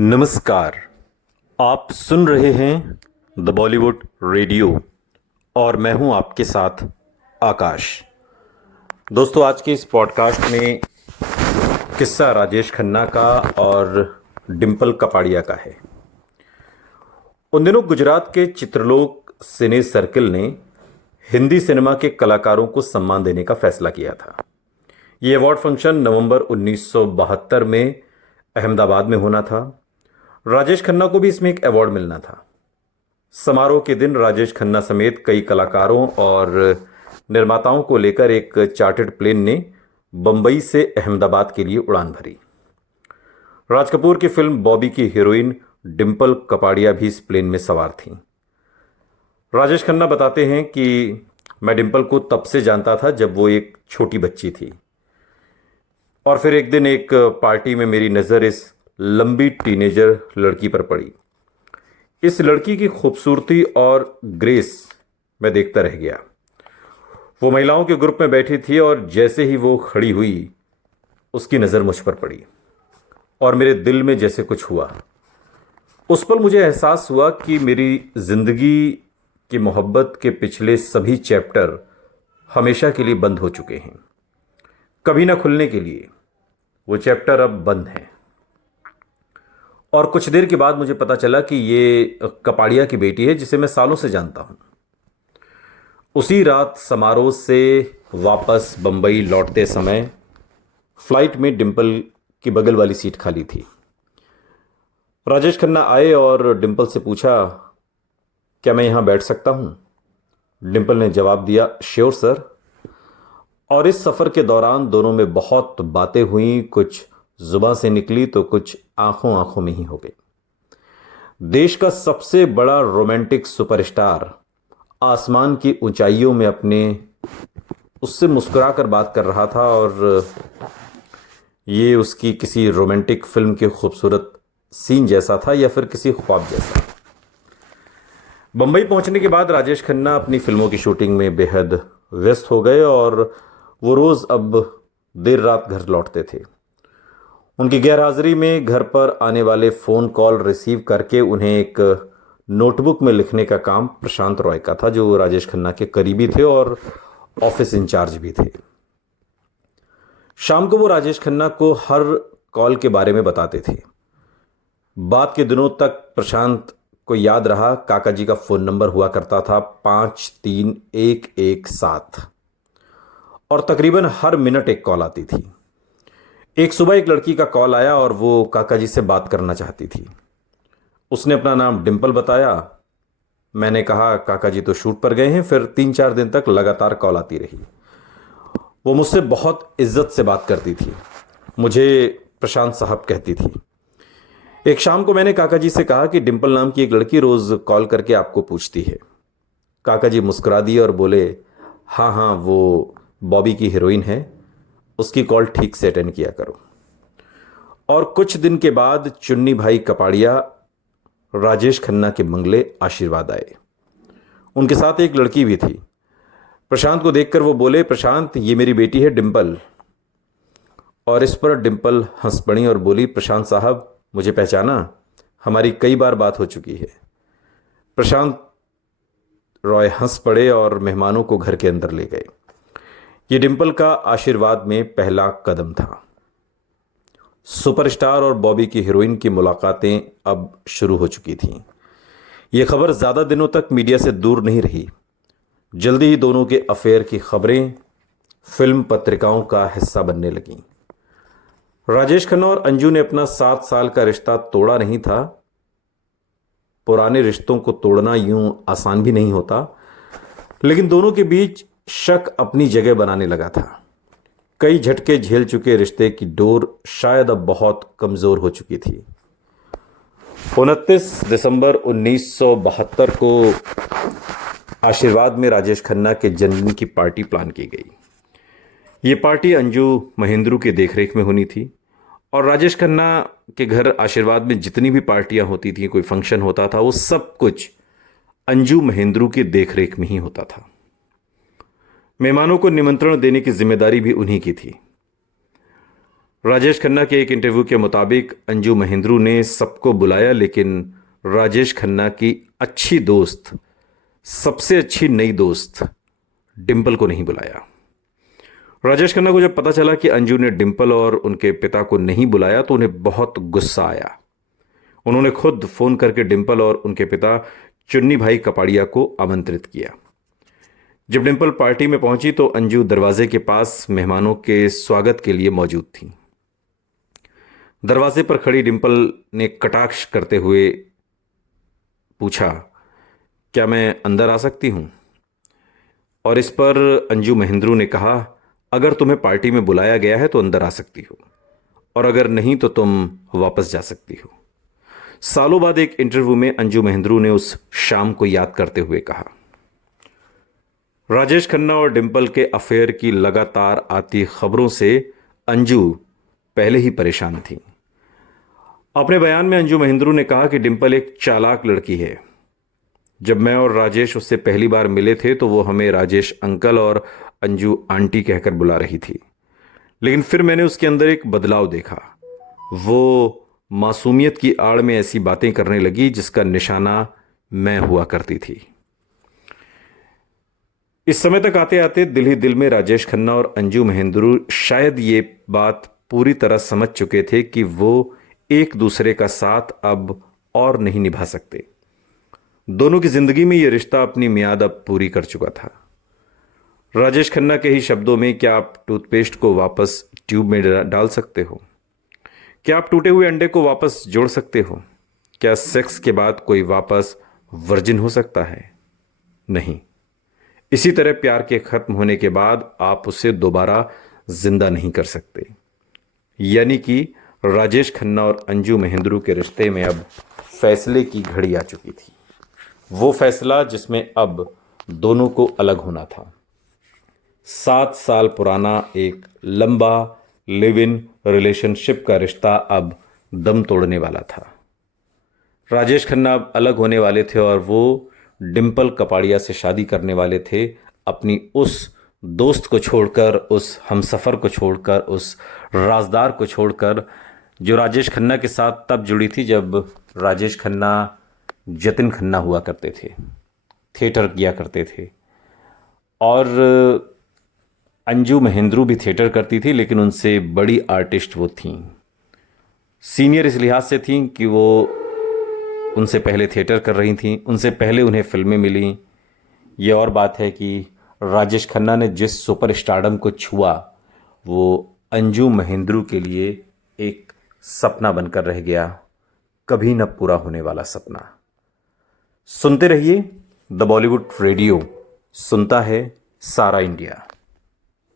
नमस्कार। आप सुन रहे हैं द बॉलीवुड रेडियो और मैं हूं आपके साथ आकाश। दोस्तों, आज के इस पॉडकास्ट में किस्सा राजेश खन्ना का और डिंपल कपाड़िया का है। उन दिनों गुजरात के चित्रलोक सिने सर्किल ने हिंदी सिनेमा के कलाकारों को सम्मान देने का फैसला किया था। ये अवार्ड फंक्शन नवंबर 1972 में अहमदाबाद में होना था। राजेश खन्ना को भी इसमें एक अवार्ड मिलना था। समारोह के दिन राजेश खन्ना समेत कई कलाकारों और निर्माताओं को लेकर एक चार्टर्ड प्लेन ने बंबई से अहमदाबाद के लिए उड़ान भरी। राज कपूर की फिल्म बॉबी की हीरोइन डिंपल कपाड़िया भी इस प्लेन में सवार थीं। राजेश खन्ना बताते हैं कि मैं डिंपल को तब से जानता था जब वो एक छोटी बच्ची थी, और फिर एक दिन एक पार्टी में मेरी नज़र इस लंबी टीनेजर लड़की पर पड़ी। इस लड़की की खूबसूरती और ग्रेस मैं देखता रह गया। वो महिलाओं के ग्रुप में बैठी थी और जैसे ही वो खड़ी हुई उसकी नज़र मुझ पर पड़ी और मेरे दिल में जैसे कुछ हुआ। उस पल मुझे एहसास हुआ कि मेरी जिंदगी की मोहब्बत के पिछले सभी चैप्टर हमेशा के लिए बंद हो चुके हैं, कभी ना खुलने के लिए। वो चैप्टर अब बंद हैं। और कुछ देर के बाद मुझे पता चला कि ये कपाड़िया की बेटी है, जिसे मैं सालों से जानता हूं। उसी रात समारोह से वापस बंबई लौटते समय फ्लाइट में डिंपल की बगल वाली सीट खाली थी। राजेश खन्ना आए और डिंपल से पूछा, क्या मैं यहां बैठ सकता हूं? डिंपल ने जवाब दिया, श्योर सर। और इस सफ़र के दौरान दोनों में बहुत बातें हुई, कुछ जुबां से निकली तो कुछ आंखों आंखों में ही हो गई। देश का सबसे बड़ा रोमांटिक सुपरस्टार आसमान की ऊंचाइयों में अपने उससे मुस्कुराकर बात कर रहा था, और ये उसकी किसी रोमांटिक फिल्म के खूबसूरत सीन जैसा था या फिर किसी ख्वाब जैसा। बंबई पहुंचने के बाद राजेश खन्ना अपनी फिल्मों की शूटिंग में बेहद व्यस्त हो गए और वो रोज़ अब देर रात घर लौटते थे। उनकी गैरहाजिरी में घर पर आने वाले फ़ोन कॉल रिसीव करके उन्हें एक नोटबुक में लिखने का काम प्रशांत रॉय का था, जो राजेश खन्ना के करीबी थे और ऑफिस इंचार्ज भी थे। शाम को वो राजेश खन्ना को हर कॉल के बारे में बताते थे। बाद के दिनों तक प्रशांत को याद रहा, काका जी का फ़ोन नंबर हुआ करता था 53117, और तकरीबन हर मिनट एक कॉल आती थी। एक सुबह एक लड़की का कॉल आया और वो काका जी से बात करना चाहती थी। उसने अपना नाम डिंपल बताया। मैंने कहा, काका जी तो शूट पर गए हैं। फिर 3-4 दिन तक लगातार कॉल आती रही। वो मुझसे बहुत इज्जत से बात करती थी, मुझे प्रशांत साहब कहती थी। एक शाम को मैंने काका जी से कहा कि डिंपल नाम की एक लड़की रोज़ कॉल करके आपको पूछती है। काका जी मुस्कुरा दिए और बोले, हाँ हाँ, वो बॉबी की हीरोइन है, उसकी कॉल ठीक से अटेंड किया करो। और कुछ दिन के बाद चुन्नी भाई कपाड़िया राजेश खन्ना के बंगले आशीर्वाद आए। उनके साथ एक लड़की भी थी। प्रशांत को देखकर वो बोले, प्रशांत, ये मेरी बेटी है डिंपल। और इस पर डिंपल हंस पड़ी और बोली, प्रशांत साहब, मुझे पहचाना? हमारी कई बार बात हो चुकी है। प्रशांत रॉय हंस पड़े और मेहमानों को घर के अंदर ले गए। ये डिंपल का आशीर्वाद में पहला कदम था। सुपरस्टार और बॉबी की हीरोइन की मुलाकातें अब शुरू हो चुकी थीं। ये खबर ज़्यादा दिनों तक मीडिया से दूर नहीं रही। जल्दी ही दोनों के अफेयर की खबरें फिल्म पत्रिकाओं का हिस्सा बनने लगीं। राजेश खन्ना और अंजू ने अपना 7 साल का रिश्ता तोड़ा नहीं था। पुराने रिश्तों को तोड़ना यूं आसान भी नहीं होता, लेकिन दोनों के बीच शक अपनी जगह बनाने लगा था। कई झटके झेल चुके रिश्ते की डोर शायद अब बहुत कमज़ोर हो चुकी थी। 29 दिसंबर 1972 को आशीर्वाद में राजेश खन्ना के जन्मदिन की पार्टी प्लान की गई। ये पार्टी अंजू महेंद्रू के देखरेख में होनी थी, और राजेश खन्ना के घर आशीर्वाद में जितनी भी पार्टियां होती थी, कोई फंक्शन होता था, वो सब कुछ अंजू महेंद्रू की देखरेख में ही होता था। मेहमानों को निमंत्रण देने की जिम्मेदारी भी उन्हीं की थी। राजेश खन्ना के एक इंटरव्यू के मुताबिक अंजू महेंद्रू ने सबको बुलाया, लेकिन राजेश खन्ना की अच्छी दोस्त, सबसे अच्छी नई दोस्त डिंपल को नहीं बुलाया। राजेश खन्ना को जब पता चला कि अंजू ने डिंपल और उनके पिता को नहीं बुलाया तो उन्हें बहुत गुस्सा आया। उन्होंने खुद फोन करके डिंपल और उनके पिता चुन्नी भाई कपाड़िया को आमंत्रित किया। जब डिंपल पार्टी में पहुंची तो अंजू दरवाजे के पास मेहमानों के स्वागत के लिए मौजूद थी। दरवाजे पर खड़ी डिंपल ने कटाक्ष करते हुए पूछा, क्या मैं अंदर आ सकती हूं? और इस पर अंजू महेंद्रू ने कहा, अगर तुम्हें पार्टी में बुलाया गया है तो अंदर आ सकती हो, और अगर नहीं तो तुम वापस जा सकती हो। सालों बाद एक इंटरव्यू में अंजू महेंद्रू ने उस शाम को याद करते हुए कहा, राजेश खन्ना और डिंपल के अफेयर की लगातार आती खबरों से अंजू पहले ही परेशान थी। अपने बयान में अंजू महेंद्रू ने कहा कि डिंपल एक चालाक लड़की है। जब मैं और राजेश उससे पहली बार मिले थे तो वो हमें राजेश अंकल और अंजू आंटी कहकर बुला रही थी, लेकिन फिर मैंने उसके अंदर एक बदलाव देखा। वो मासूमियत की आड़ में ऐसी बातें करने लगी जिसका निशाना मैं हुआ करती थी। इस समय तक आते आते दिल ही दिल में राजेश खन्ना और अंजू महेंद्रू शायद ये बात पूरी तरह समझ चुके थे कि वो एक दूसरे का साथ अब और नहीं निभा सकते। दोनों की जिंदगी में यह रिश्ता अपनी मियाद अब पूरी कर चुका था। राजेश खन्ना के ही शब्दों में, क्या आप टूथपेस्ट को वापस ट्यूब में डाल सकते हो? क्या आप टूटे हुए अंडे को वापस जोड़ सकते हो? क्या सेक्स के बाद कोई वापस वर्जिन हो सकता है? नहीं। इसी तरह प्यार के खत्म होने के बाद आप उसे दोबारा जिंदा नहीं कर सकते। यानी कि राजेश खन्ना और अंजू महेंद्रू के रिश्ते में अब फैसले की घड़ी आ चुकी थी। वो फैसला जिसमें अब दोनों को अलग होना था। 7 साल पुराना एक लंबा लिव इन रिलेशनशिप का रिश्ता अब दम तोड़ने वाला था। राजेश खन्ना अब अलग होने वाले थे और वो डिंपल कपाड़िया से शादी करने वाले थे, अपनी उस दोस्त को छोड़कर, उस हमसफर को छोड़कर, उस राजदार को छोड़कर जो राजेश खन्ना के साथ तब जुड़ी थी जब राजेश खन्ना जतिन खन्ना हुआ करते थे, थिएटर किया करते थे। और अंजू महेंद्रू भी थिएटर करती थी, लेकिन उनसे बड़ी आर्टिस्ट वो थीं। सीनियर इस लिहाज से थीं कि वो उनसे पहले थिएटर कर रही थीं, उनसे पहले उन्हें फिल्में मिलीं। ये और बात है कि राजेश खन्ना ने जिस सुपर स्टारडम को छुआ वो अंजू महेंद्रू के लिए एक सपना बनकर रह गया, कभी न पूरा होने वाला सपना। सुनते रहिए द बॉलीवुड रेडियो, सुनता है सारा इंडिया।